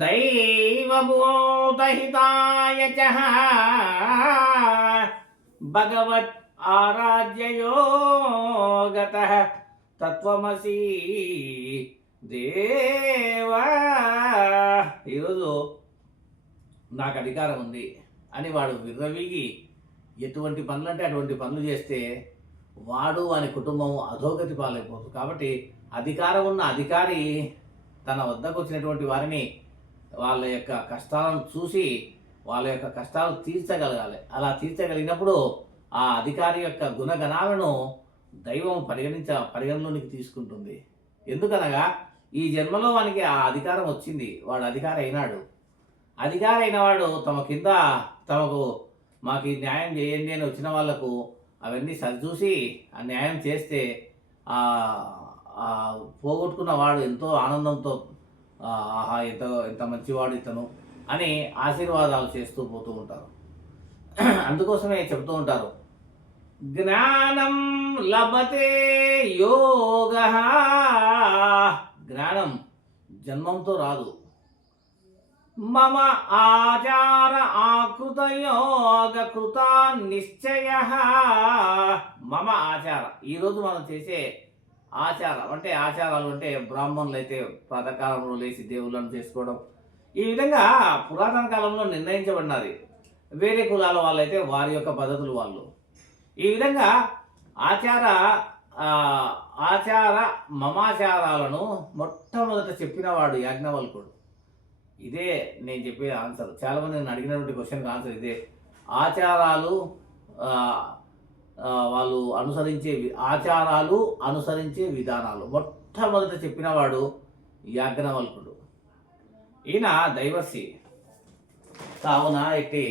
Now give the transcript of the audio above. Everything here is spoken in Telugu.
दैवभूतहिताय च भगवत् आराध्ययोगतः తత్వమసి దేవా. ఈరోజు నాకు అధికారం ఉంది అని వాడు విర్రవీగి ఎటువంటి పనులంటే అటువంటి పనులు చేస్తే వాడు వాని కుటుంబం అధోగతి పాలైపోతుంది. కాబట్టి అధికారం ఉన్న అధికారి తన వద్దకు వచ్చినటువంటి వారిని వాళ్ళ యొక్క కష్టాలను చూసి వాళ్ళ యొక్క కష్టాలు తీర్చగలగాలి. అలా తీర్చగలిగినప్పుడు ఆ అధికారి యొక్క గుణగణాలను దైవం పరిగణలోనికి తీసుకుంటుంది. ఎందుకనగా ఈ జన్మలో వానికి ఆ అధికారం వచ్చింది, వాడు అధికారి అయినాడు. అధికారి అయిన వాడు తమ కింద మాకు ఈ న్యాయం చేయండి అని వచ్చిన వాళ్లకు అవన్నీ సరిచూసి ఆ న్యాయం చేస్తే పోగొట్టుకున్న వాడు ఎంతో ఆనందంతో ఆహా ఎంత మంచివాడు ఇతను అని ఆశీర్వాదాలు చేస్తూ పోతూ ఉంటారు. అందుకోసమే చెబుతూ ఉంటారు, జ్ఞానం లభతే యోగ. జ్ఞానం జన్మంతో రాదు. మమ ఆచార ఆకృత యోగ కృత నిశ్చయ. మమ ఆచార, ఈరోజు మనం చేసే ఆచారం అంటే ఆచారాలు అంటే బ్రాహ్మణులు అయితే ప్రాతకాలంలో లేచి దేవుళ్ళను చేసుకోవడం, ఈ విధంగా పురాతన కాలంలో నిర్ణయించబడినది. వేరే కులాల వాళ్ళైతే వారి యొక్క పద్ధతులు వాళ్ళు. ఈ విధంగా ఆచార మమాచారాలను మొట్టమొదట చెప్పినవాడు యాజ్ఞవల్కుడు. ఇదే నేను చెప్పే ఆన్సర్. చాలామంది నేను అడిగినటువంటి క్వశ్చన్కి ఆన్సర్ ఇదే. ఆచారాలు వాళ్ళు అనుసరించే విధానాలు మొట్టమొదట చెప్పినవాడు యాజ్ఞవల్కుడు. ఈయన దైవర్షి. కావున ఇట్టి